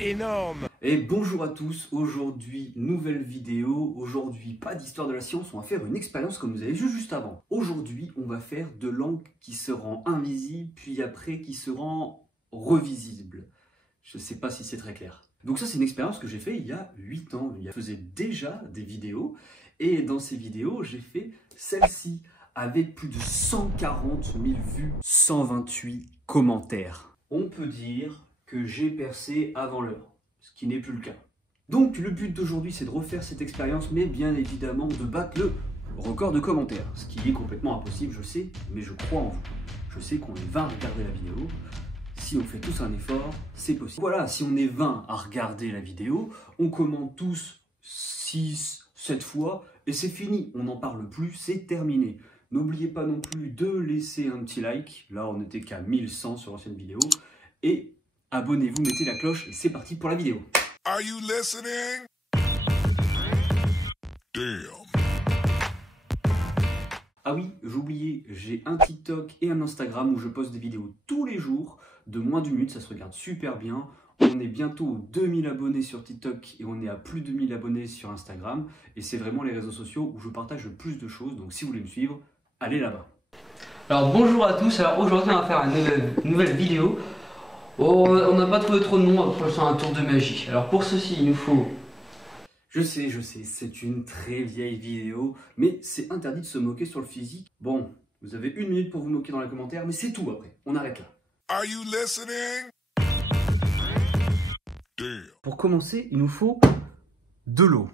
Énorme. Et bonjour à tous, aujourd'hui nouvelle vidéo, aujourd'hui pas d'histoire de la science, on va faire une expérience comme vous avez vu juste avant. Aujourd'hui on va faire de l'encre qui se rend invisible, puis après qui se rend revisible. Je sais pas si c'est très clair. Donc ça c'est une expérience que j'ai fait il y a 8 ans, je faisais déjà des vidéos, et dans ces vidéos j'ai fait celle-ci avec plus de 140 000 vues, 128 commentaires. On peut dire que j'ai percé avant l'heure, ce qui n'est plus le cas. Donc le but d'aujourd'hui c'est de refaire cette expérience, mais bien évidemment de battre le record de commentaires, ce qui est complètement impossible, je sais, mais je crois en vous. Je sais qu'on est 20 à regarder la vidéo, si on fait tous un effort, c'est possible. Voilà, si on est 20 à regarder la vidéo, on commente tous 6, 7 fois, et c'est fini, on n'en parle plus, c'est terminé. N'oubliez pas non plus de laisser un petit like, là on n'était qu'à 1100 sur l'ancienne vidéo, et abonnez-vous, mettez la cloche et c'est parti pour la vidéo. Are you listening? Damn. Ah oui, j'oubliais, j'ai un TikTok et un Instagram où je poste des vidéos tous les jours de moins d'une minute, ça se regarde super bien. On est bientôt aux 2000 abonnés sur TikTok et on est à plus de 1000 abonnés sur Instagram. Et c'est vraiment les réseaux sociaux où je partage le plus de choses, donc si vous voulez me suivre, allez là-bas. Alors bonjour à tous, alors aujourd'hui on va faire une nouvelle vidéo. On n'a pas trouvé trop de noms, pour faire un tour de magie. Alors pour ceci, il nous faut... Je sais, c'est une très vieille vidéo, mais c'est interdit de se moquer sur le physique. Bon, vous avez 1 minute pour vous moquer dans les commentaires, mais c'est tout après, on arrête là. Are you listening? Damn. Pour commencer, il nous faut de l'eau,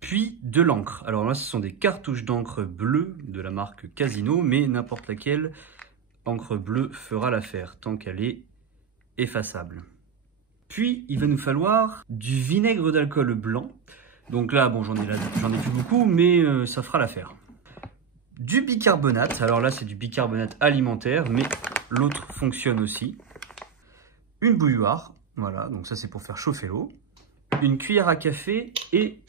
puis de l'encre. Alors là, ce sont des cartouches d'encre bleue de la marque Casino, mais n'importe laquelle encre bleue fera l'affaire, tant qu'elle est effaçable. Puis il va nous falloir du vinaigre d'alcool blanc. Donc là, bon, j'en ai plus beaucoup, mais ça fera l'affaire. Du bicarbonate. Alors là, c'est du bicarbonate alimentaire, mais l'autre fonctionne aussi. Une bouilloire. Voilà, donc ça c'est pour faire chauffer l'eau. Une cuillère à café et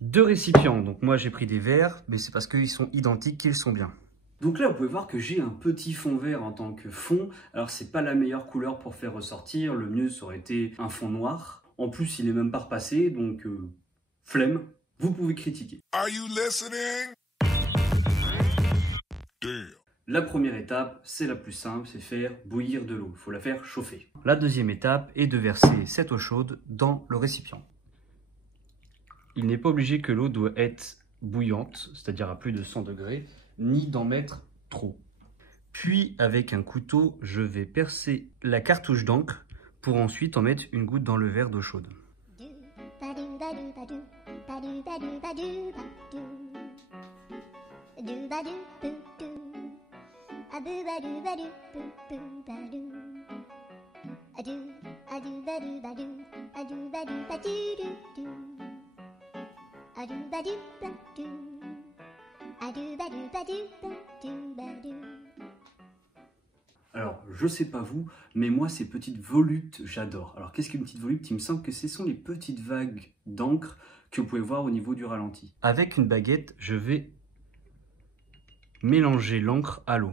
2 récipients. Donc moi j'ai pris des verres, mais c'est parce qu'ils sont identiques qu'ils sont bien. Donc là, vous pouvez voir que j'ai un petit fond vert en tant que fond. Alors, c'est pas la meilleure couleur pour faire ressortir. Le mieux, ça aurait été un fond noir. En plus, il est même pas repassé, donc flemme. Vous pouvez critiquer. Are you listening? Damn. La première étape, c'est la plus simple, c'est faire bouillir de l'eau. Il faut la faire chauffer. La deuxième étape est de verser cette eau chaude dans le récipient. Il n'est pas obligé que l'eau doit être bouillante, c'est-à-dire à plus de 100 degrés. Ni d'en mettre trop. Puis avec un couteau, je vais percer la cartouche d'encre pour ensuite en mettre une goutte dans le verre d'eau chaude. Alors, je sais pas vous, mais moi, ces petites volutes, j'adore. Alors, qu'est-ce qu'une petite volute? Il me semble que ce sont les petites vagues d'encre que vous pouvez voir au niveau du ralenti. Avec une baguette, je vais mélanger l'encre à l'eau.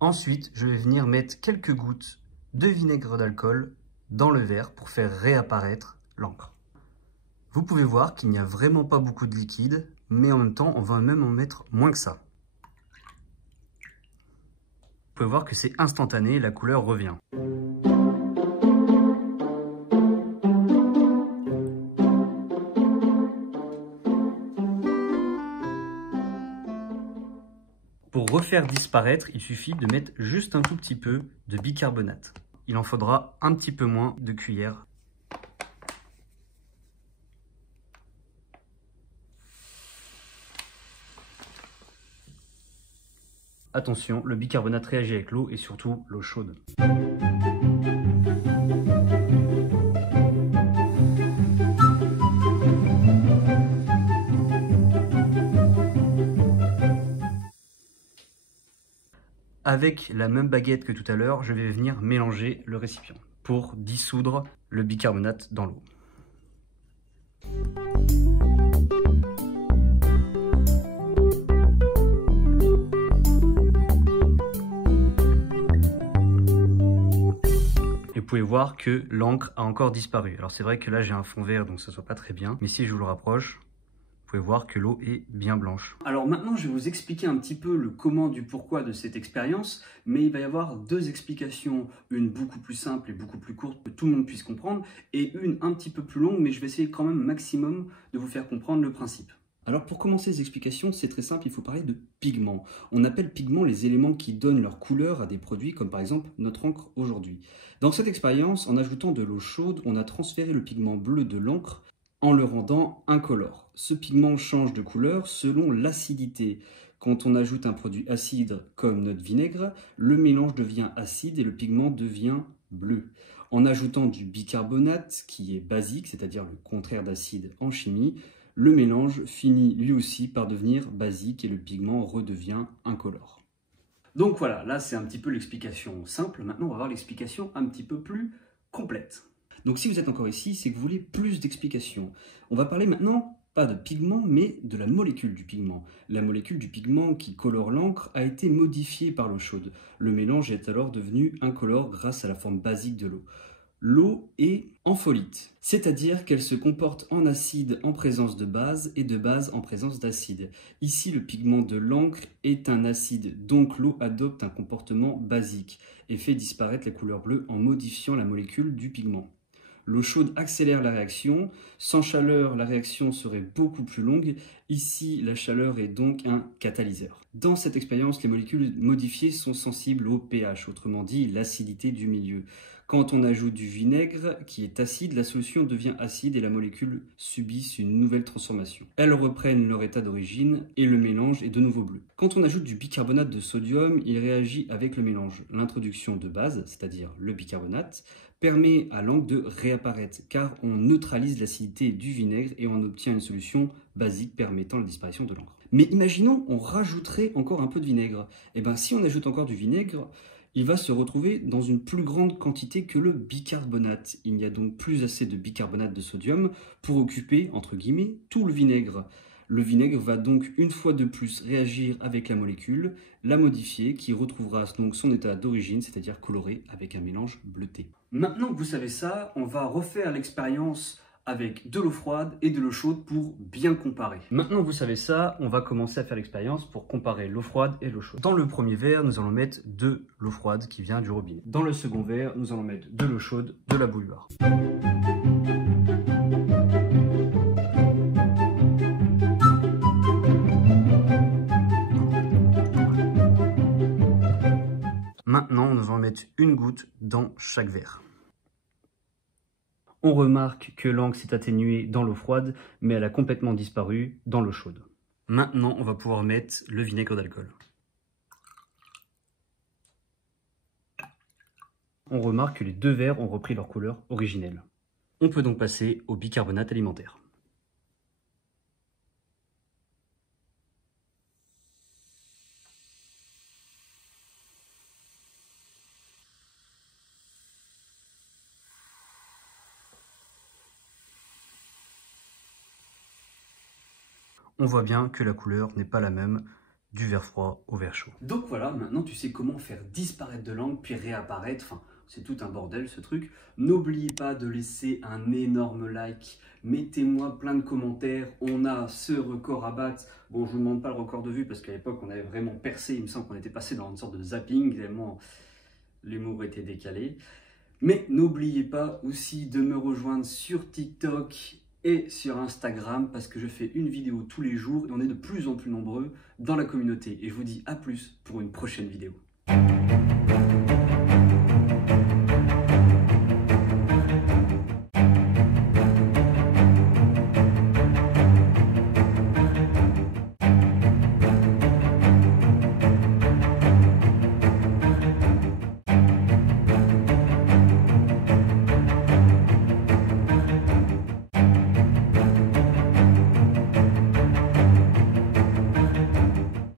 Ensuite, je vais venir mettre quelques gouttes de vinaigre d'alcool dans le verre pour faire réapparaître l'encre. Vous pouvez voir qu'il n'y a vraiment pas beaucoup de liquide, mais en même temps, on va même en mettre moins que ça. Vous pouvez voir que c'est instantané, la couleur revient. Pour refaire disparaître, il suffit de mettre juste un tout petit peu de bicarbonate. Il en faudra un petit peu moins de cuillère. Attention, le bicarbonate réagit avec l'eau et surtout l'eau chaude. Avec la même baguette que tout à l'heure, je vais venir mélanger le récipient pour dissoudre le bicarbonate dans l'eau. Et vous pouvez voir que l'encre a encore disparu. Alors c'est vrai que là j'ai un fond vert donc ça ne se voit pas très bien, mais si je vous le rapproche, vous pouvez voir que l'eau est bien blanche. Alors maintenant, je vais vous expliquer un petit peu le comment du pourquoi de cette expérience, mais il va y avoir deux explications, une beaucoup plus simple et beaucoup plus courte que tout le monde puisse comprendre, et une un petit peu plus longue, mais je vais essayer quand même maximum de vous faire comprendre le principe. Alors pour commencer les explications, c'est très simple, il faut parler de pigments. On appelle pigments les éléments qui donnent leur couleur à des produits, comme par exemple notre encre aujourd'hui. Dans cette expérience, en ajoutant de l'eau chaude, on a transféré le pigment bleu de l'encre en le rendant incolore. Ce pigment change de couleur selon l'acidité. Quand on ajoute un produit acide comme notre vinaigre, le mélange devient acide et le pigment devient bleu. En ajoutant du bicarbonate, qui est basique, c'est-à-dire le contraire d'acide en chimie, le mélange finit lui aussi par devenir basique et le pigment redevient incolore. Donc voilà, là c'est un petit peu l'explication simple. Maintenant on va voir l'explication un petit peu plus complète. Donc si vous êtes encore ici, c'est que vous voulez plus d'explications. On va parler maintenant, pas de pigment, mais de la molécule du pigment. La molécule du pigment qui colore l'encre a été modifiée par l'eau chaude. Le mélange est alors devenu incolore grâce à la forme basique de l'eau. L'eau est ampholyte, c'est-à-dire qu'elle se comporte en acide en présence de base et de base en présence d'acide. Ici, le pigment de l'encre est un acide, donc l'eau adopte un comportement basique et fait disparaître la couleur bleue en modifiant la molécule du pigment. L'eau chaude accélère la réaction. Sans chaleur, la réaction serait beaucoup plus longue. Ici, la chaleur est donc un catalyseur. Dans cette expérience, les molécules modifiées sont sensibles au pH, autrement dit l'acidité du milieu. Quand on ajoute du vinaigre qui est acide, la solution devient acide et la molécule subit une nouvelle transformation. Elles reprennent leur état d'origine et le mélange est de nouveau bleu. Quand on ajoute du bicarbonate de sodium, il réagit avec le mélange. L'introduction de base, c'est-à-dire le bicarbonate, permet à l'encre de réapparaître car on neutralise l'acidité du vinaigre et on obtient une solution basique permettant la disparition de l'encre. Mais imaginons on rajouterait encore un peu de vinaigre. Et bien si on ajoute encore du vinaigre, il va se retrouver dans une plus grande quantité que le bicarbonate. Il n'y a donc plus assez de bicarbonate de sodium pour occuper, entre guillemets, tout le vinaigre. Le vinaigre va donc une fois de plus réagir avec la molécule, la modifier, qui retrouvera donc son état d'origine, c'est-à-dire coloré avec un mélange bleuté. Maintenant que vous savez ça, on va refaire l'expérience avec de l'eau froide et de l'eau chaude pour bien comparer. Maintenant que vous savez ça, on va commencer à faire l'expérience pour comparer l'eau froide et l'eau chaude. Dans le premier verre, nous allons mettre de l'eau froide qui vient du robinet. Dans le second verre, nous allons mettre de l'eau chaude de la bouilloire. Maintenant, nous allons mettre une goutte dans chaque verre. On remarque que l'encre s'est atténuée dans l'eau froide, mais elle a complètement disparu dans l'eau chaude. Maintenant, on va pouvoir mettre le vinaigre d'alcool. On remarque que les deux verres ont repris leur couleur originelle. On peut donc passer au bicarbonate alimentaire. On voit bien que la couleur n'est pas la même du verre froid au verre chaud. Donc voilà, maintenant tu sais comment faire disparaître de l'encre puis réapparaître. Enfin, c'est tout un bordel ce truc. N'oubliez pas de laisser un énorme like. Mettez-moi plein de commentaires. On a ce record à battre. Bon, je vous demande pas le record de vue parce qu'à l'époque on avait vraiment percé. Il me semble qu'on était passé dans une sorte de zapping tellement l'humour était décalé. Mais n'oubliez pas aussi de me rejoindre sur TikTok et sur Instagram parce que je fais une vidéo tous les jours et on est de plus en plus nombreux dans la communauté. Et je vous dis à plus pour une prochaine vidéo.